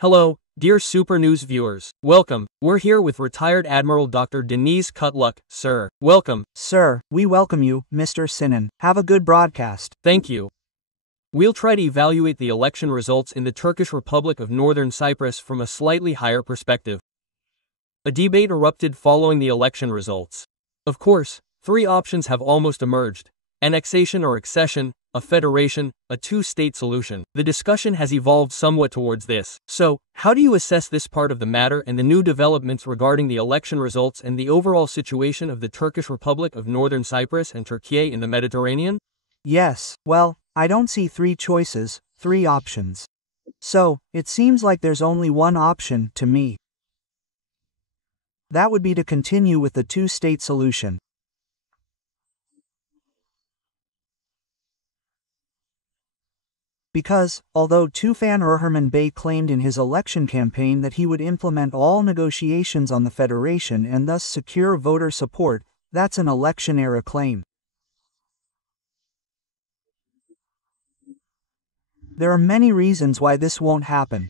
Hello, dear Super News viewers. Welcome. We're here with retired Admiral Dr. Deniz Kutluktan, sir. Welcome. Sir, we welcome you, Mr. Sayın. Have a good broadcast. Thank you. We'll try to evaluate the election results in the Turkish Republic of Northern Cyprus from a slightly higher perspective. A debate erupted following the election results. Of course, three options have almost emerged: annexation or accession, a federation, a two-state solution. The discussion has evolved somewhat towards this. So, how do you assess this part of the matter and the new developments regarding the election results and the overall situation of the Turkish Republic of Northern Cyprus and Turkey in the Mediterranean? Yes, well, I don't see three choices, three options. So, it seems like there's only one option, to me. That would be to continue with the two-state solution. Because, although Tufan Erhürman Bey claimed in his election campaign that he would implement all negotiations on the federation and thus secure voter support, that's an election-era claim. There are many reasons why this won't happen.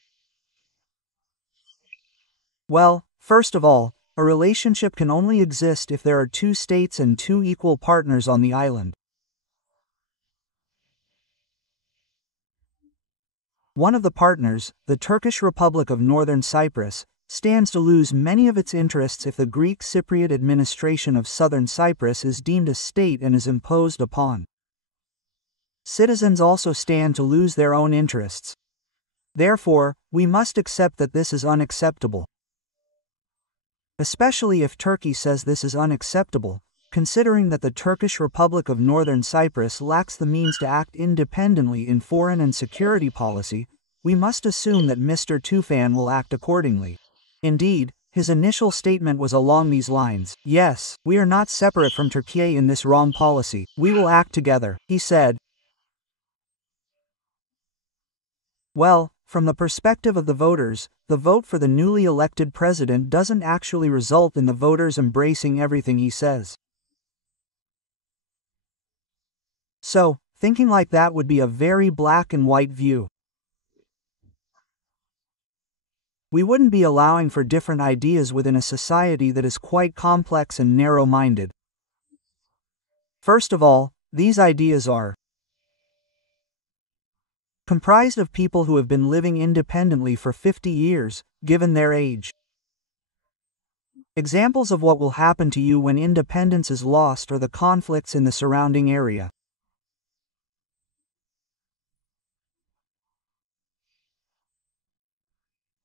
Well, first of all, a relationship can only exist if there are two states and two equal partners on the island. One of the partners, the Turkish Republic of Northern Cyprus, stands to lose many of its interests if the Greek Cypriot administration of Southern Cyprus is deemed a state and is imposed upon. Citizens also stand to lose their own interests. Therefore, we must accept that this is unacceptable. Especially if Turkey says this is unacceptable, considering that the Turkish Republic of Northern Cyprus lacks the means to act independently in foreign and security policy, we must assume that Mr. Tufan will act accordingly. Indeed, his initial statement was along these lines: "Yes, we are not separate from Turkey in this wrong policy. We will act together," he said. Well, from the perspective of the voters, the vote for the newly elected president doesn't actually result in the voters embracing everything he says. So, thinking like that would be a very black and white view. We wouldn't be allowing for different ideas within a society that is quite complex and narrow-minded. First of all, these ideas are comprised of people who have been living independently for 50 years, given their age. Examples of what will happen to you when independence is lost are the conflicts in the surrounding area.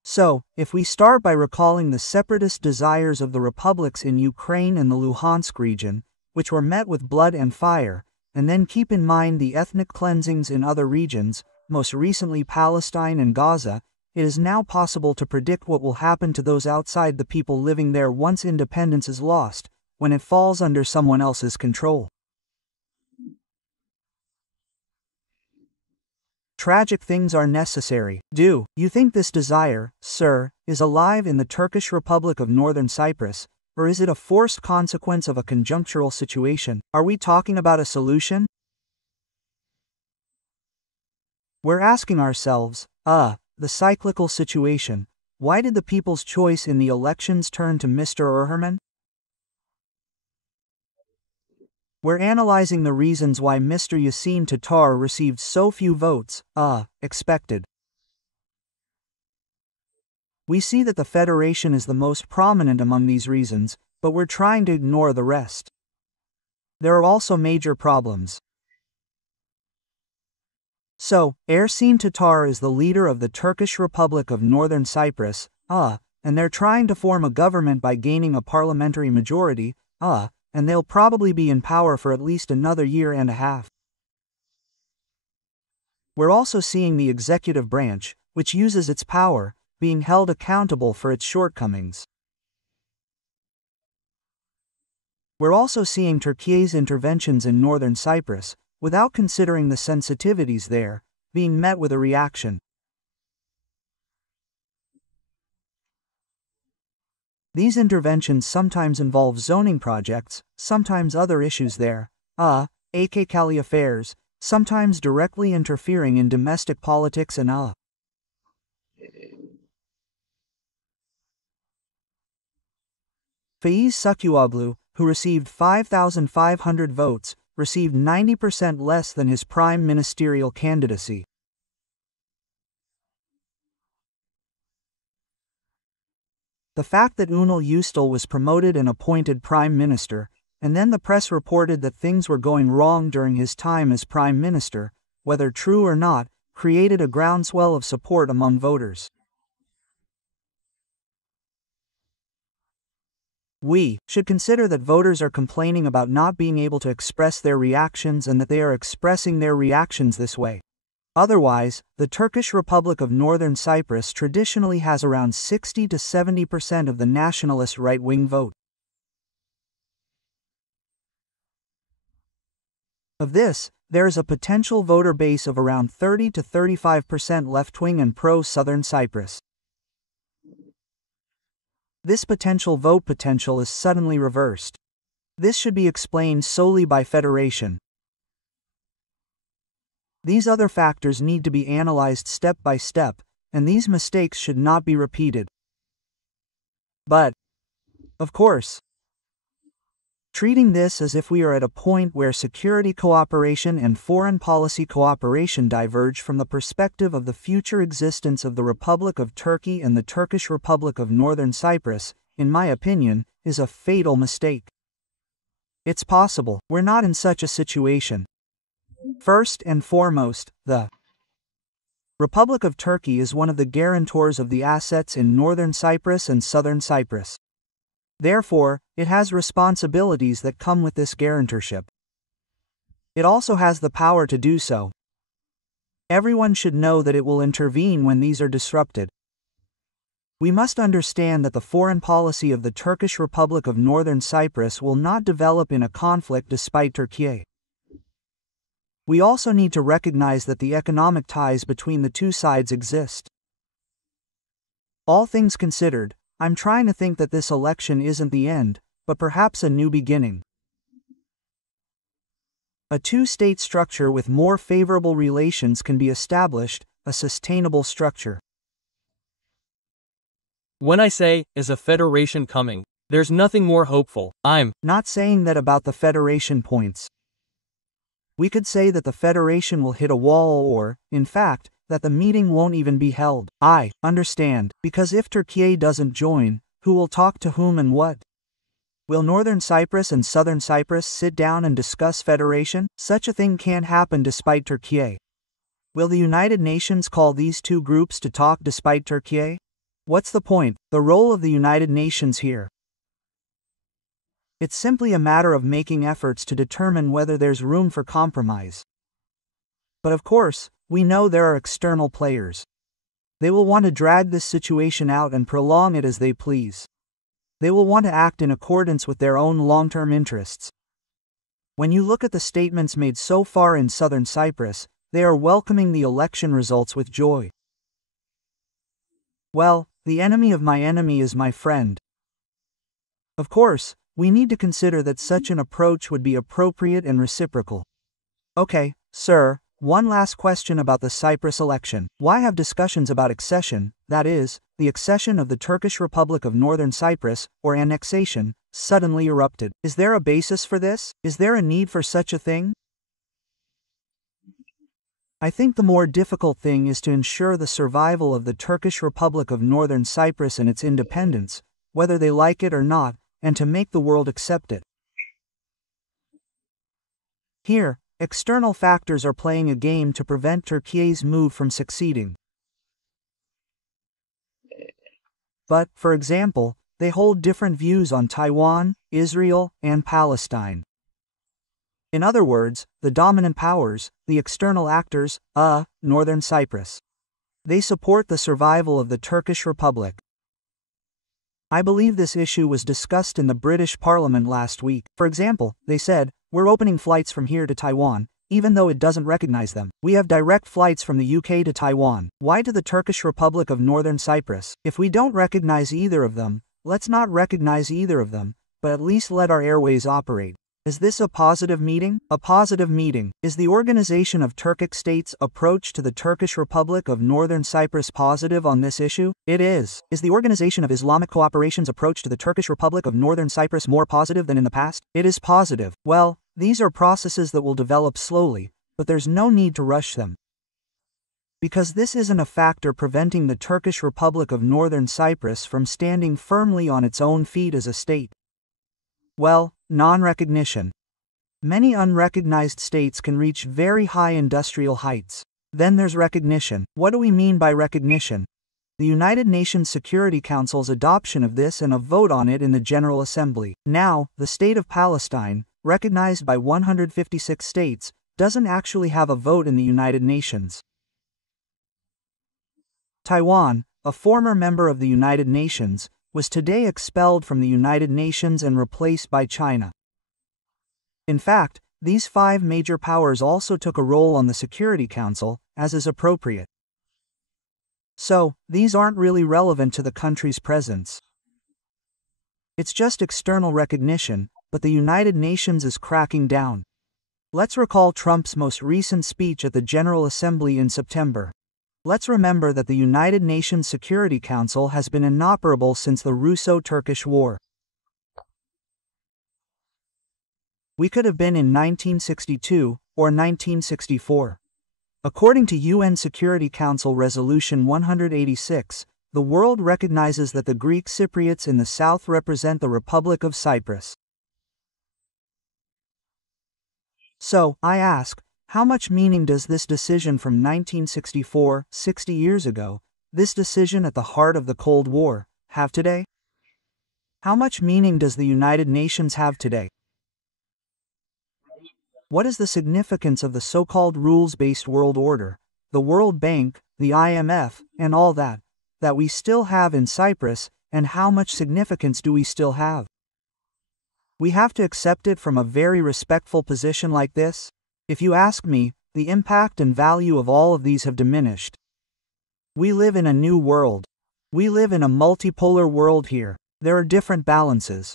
So, if we start by recalling the separatist desires of the republics in Ukraine and the Luhansk region, which were met with blood and fire, and then keep in mind the ethnic cleansings in other regions, most recently Palestine and Gaza, it is now possible to predict what will happen to those outside the people living there once independence is lost, when it falls under someone else's control. Tragic things are necessary. Do you think this desire, sir, is alive in the Turkish Republic of Northern Cyprus, or is it a forced consequence of a conjunctural situation? Are we talking about a solution? We're asking ourselves, the cyclical situation. Why did the people's choice in the elections turn to Mr. Erhürman? We're analyzing the reasons why Mr. Yasin Tatar received so few votes, expected. We see that the federation is the most prominent among these reasons, but we're trying to ignore the rest. There are also major problems. So, Ersin Tatar is the leader of the Turkish Republic of Northern Cyprus, and they're trying to form a government by gaining a parliamentary majority, and they'll probably be in power for at least another year and a half. We're also seeing the executive branch, which uses its power, being held accountable for its shortcomings. We're also seeing Turkey's interventions in Northern Cyprus, without considering the sensitivities there, being met with a reaction. These interventions sometimes involve zoning projects, sometimes other issues there, aka affairs, sometimes directly interfering in domestic politics and Faiz Sukyuoglu, who received 5,500 votes, received 90% less than his prime ministerial candidacy. The fact that Ünal Yücel was promoted and appointed prime minister, and then the press reported that things were going wrong during his time as prime minister, whether true or not, created a groundswell of support among voters. We should consider that voters are complaining about not being able to express their reactions and that they are expressing their reactions this way. Otherwise, the Turkish Republic of Northern Cyprus traditionally has around 60 to 70% of the nationalist right-wing vote. Of this, there is a potential voter base of around 30 to 35% left-wing and pro-Southern Cyprus. This potential vote potential is suddenly reversed. This should be explained solely by federation. These other factors need to be analyzed step by step, and these mistakes should not be repeated. But, of course, treating this as if we are at a point where security cooperation and foreign policy cooperation diverge from the perspective of the future existence of the Republic of Turkey and the Turkish Republic of Northern Cyprus, in my opinion, is a fatal mistake. It's possible we're not in such a situation. First and foremost, the Republic of Turkey is one of the guarantors of the assets in Northern Cyprus and Southern Cyprus. Therefore, it has responsibilities that come with this guarantorship. It also has the power to do so. Everyone should know that it will intervene when these are disrupted. We must understand that the foreign policy of the Turkish Republic of Northern Cyprus will not develop in a conflict despite Turkey. We also need to recognize that the economic ties between the two sides exist. All things considered, I'm trying to think that this election isn't the end, but perhaps a new beginning. A two-state structure with more favorable relations can be established, a sustainable structure. When I say, is a federation coming, there's nothing more hopeful. I'm not saying that about the federation points. We could say that the federation will hit a wall or, in fact, that the meeting won't even be held. I understand, because if Turkey doesn't join, who will talk to whom and what? Will Northern Cyprus and Southern Cyprus sit down and discuss federation? Such a thing can't happen despite Turkey. Will the United Nations call these two groups to talk despite Turkey? What's the point, the role of the United Nations here? It's simply a matter of making efforts to determine whether there's room for compromise. But of course, we know there are external players. They will want to drag this situation out and prolong it as they please. They will want to act in accordance with their own long-term interests. When you look at the statements made so far in Southern Cyprus, they are welcoming the election results with joy. Well, the enemy of my enemy is my friend. Of course, we need to consider that such an approach would be appropriate and reciprocal. Okay, sir, one last question about the Cyprus election. Why have discussions about accession, that is, the accession of the Turkish Republic of Northern Cyprus, or annexation, suddenly erupted? Is there a basis for this? Is there a need for such a thing? I think the more difficult thing is to ensure the survival of the Turkish Republic of Northern Cyprus and its independence, whether they like it or not, and to make the world accept it. Here, external factors are playing a game to prevent Turkey's move from succeeding. But, for example, they hold different views on Taiwan, Israel, and Palestine. In other words, the dominant powers, the external actors, Northern Cyprus. They support the survival of the Turkish Republic. I believe this issue was discussed in the British Parliament last week. For example, they said, we're opening flights from here to Taiwan, even though it doesn't recognize them. We have direct flights from the UK to Taiwan. Why to the Turkish Republic of Northern Cyprus? If we don't recognize either of them, let's not recognize either of them, but at least let our airways operate. Is this a positive meeting? A positive meeting. Is the Organization of Turkic States' approach to the Turkish Republic of Northern Cyprus positive on this issue? It is. Is the Organization of Islamic Cooperation's approach to the Turkish Republic of Northern Cyprus more positive than in the past? It is positive. Well, these are processes that will develop slowly, but there's no need to rush them. Because this isn't a factor preventing the Turkish Republic of Northern Cyprus from standing firmly on its own feet as a state. Well, non-recognition. Many unrecognized states can reach very high industrial heights. Then there's recognition. What do we mean by recognition? The United Nations Security Council's adoption of this and a vote on it in the General Assembly. Now, the state of Palestine, recognized by 156 states, doesn't actually have a vote in the United Nations. Taiwan, a former member of the United Nations, was today expelled from the United Nations and replaced by China. In fact, these 5 major powers also took a role on the Security Council, as is appropriate. So, these aren't really relevant to the country's presence. It's just external recognition, but the United Nations is cracking down. Let's recall Trump's most recent speech at the General Assembly in September. Let's remember that the United Nations Security Council has been inoperable since the Russo-Turkish War. We could have been in 1962 or 1964. According to UN Security Council Resolution 186, the world recognizes that the Greek Cypriots in the south represent the Republic of Cyprus. So, I ask, how much meaning does this decision from 1964, 60 years ago, this decision at the heart of the Cold War, have today? How much meaning does the United Nations have today? What is the significance of the so-called rules-based world order, the World Bank, the IMF, and all that we still have in Cyprus, and how much significance do we still have? We have to accept it from a very respectful position like this? If you ask me, the impact and value of all of these have diminished. We live in a new world. We live in a multipolar world here. There are different balances.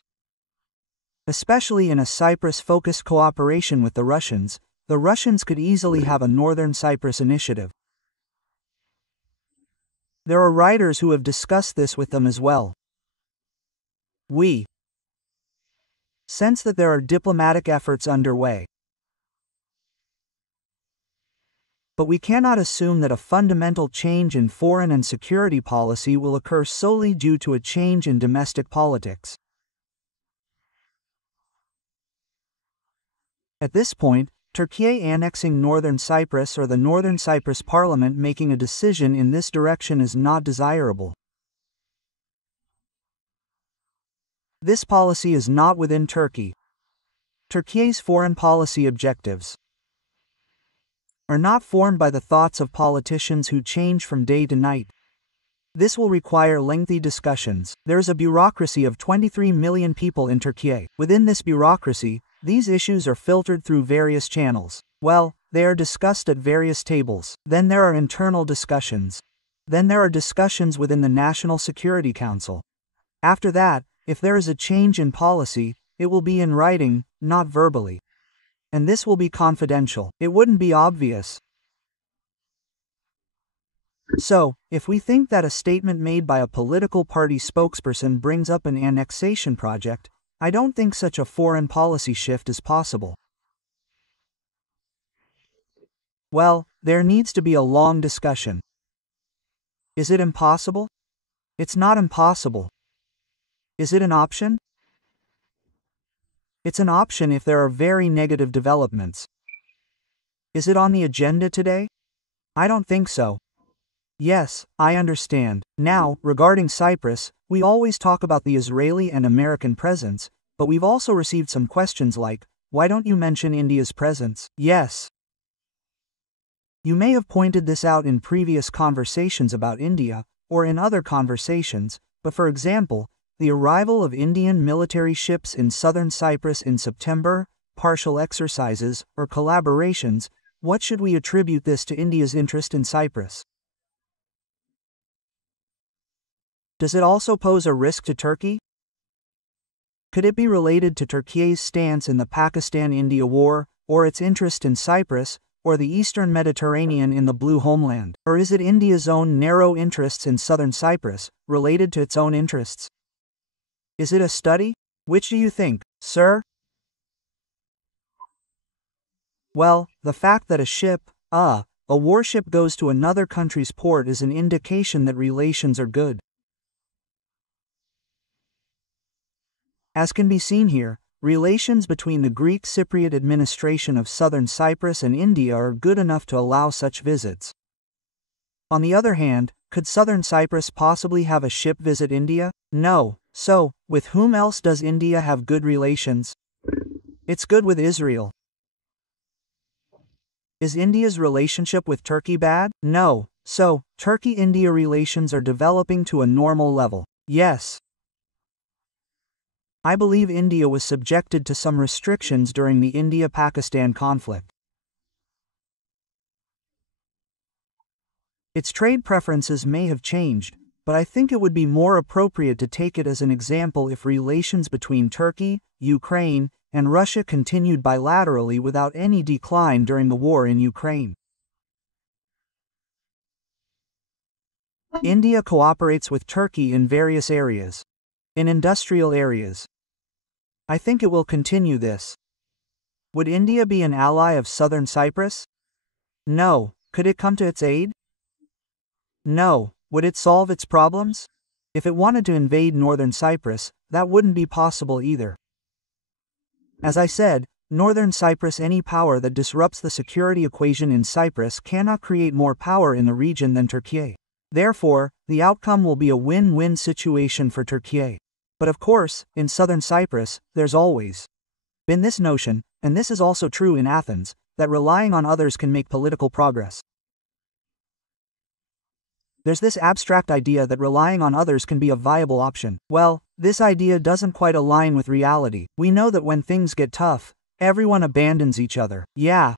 Especially in a Cyprus-focused cooperation with the Russians could easily have a Northern Cyprus initiative. There are writers who have discussed this with them as well. We sense that there are diplomatic efforts underway. But we cannot assume that a fundamental change in foreign and security policy will occur solely due to a change in domestic politics. At this point, Turkey annexing Northern Cyprus or the Northern Cyprus Parliament making a decision in this direction is not desirable. This policy is not within Turkey. Turkey's foreign policy objectives are not formed by the thoughts of politicians who change from day to night. This will require lengthy discussions. There is a bureaucracy of 23 million people in Turkey. Within this bureaucracy, these issues are filtered through various channels. Well, they are discussed at various tables. Then there are internal discussions. Then there are discussions within the National Security Council. After that, if there is a change in policy, it will be in writing, not verbally. And this will be confidential. It wouldn't be obvious. So, if we think that a statement made by a political party spokesperson brings up an annexation project, I don't think such a foreign policy shift is possible. Well, there needs to be a long discussion. Is it impossible? It's not impossible. Is it an option? It's an option if there are very negative developments. Is it on the agenda today? I don't think so. Yes, I understand. Now, regarding Cyprus, we always talk about the Israeli and American presence, but we've also received some questions like, why don't you mention India's presence? Yes. You may have pointed this out in previous conversations about India, or in other conversations, but for example, the arrival of Indian military ships in southern Cyprus in September, partial exercises, or collaborations, what should we attribute this to India's interest in Cyprus? Does it also pose a risk to Turkey? Could it be related to Turkey's stance in the Pakistan-India war, or its interest in Cyprus, or the Eastern Mediterranean in the Blue Homeland? Or is it India's own narrow interests in southern Cyprus, related to its own interests? Is it a study? Which do you think, sir? Well, the fact that a ship, a warship goes to another country's port is an indication that relations are good. As can be seen here, relations between the Greek Cypriot administration of southern Cyprus and India are good enough to allow such visits. On the other hand, could southern Cyprus possibly have a ship visit India? No. So, with whom else does India have good relations? It's good with Israel. Is India's relationship with Turkey bad? No. So, Turkey-India relations are developing to a normal level. Yes. I believe India was subjected to some restrictions during the India-Pakistan conflict. Its trade preferences may have changed, but I think it would be more appropriate to take it as an example if relations between Turkey, Ukraine, and Russia continued bilaterally without any decline during the war in Ukraine. India cooperates with Turkey in various areas. In industrial areas. I think it will continue this. Would India be an ally of southern Cyprus? No. Could it come to its aid? No. Would it solve its problems? If it wanted to invade northern Cyprus, that wouldn't be possible either. As I said, northern Cyprus, any power that disrupts the security equation in Cyprus cannot create more power in the region than Turkey. Therefore, the outcome will be a win-win situation for Turkey. But of course, in southern Cyprus, there's always been this notion, and this is also true in Athens, that relying on others can make political progress. There's this abstract idea that relying on others can be a viable option. Well, this idea doesn't quite align with reality. We know that when things get tough, everyone abandons each other. Yeah,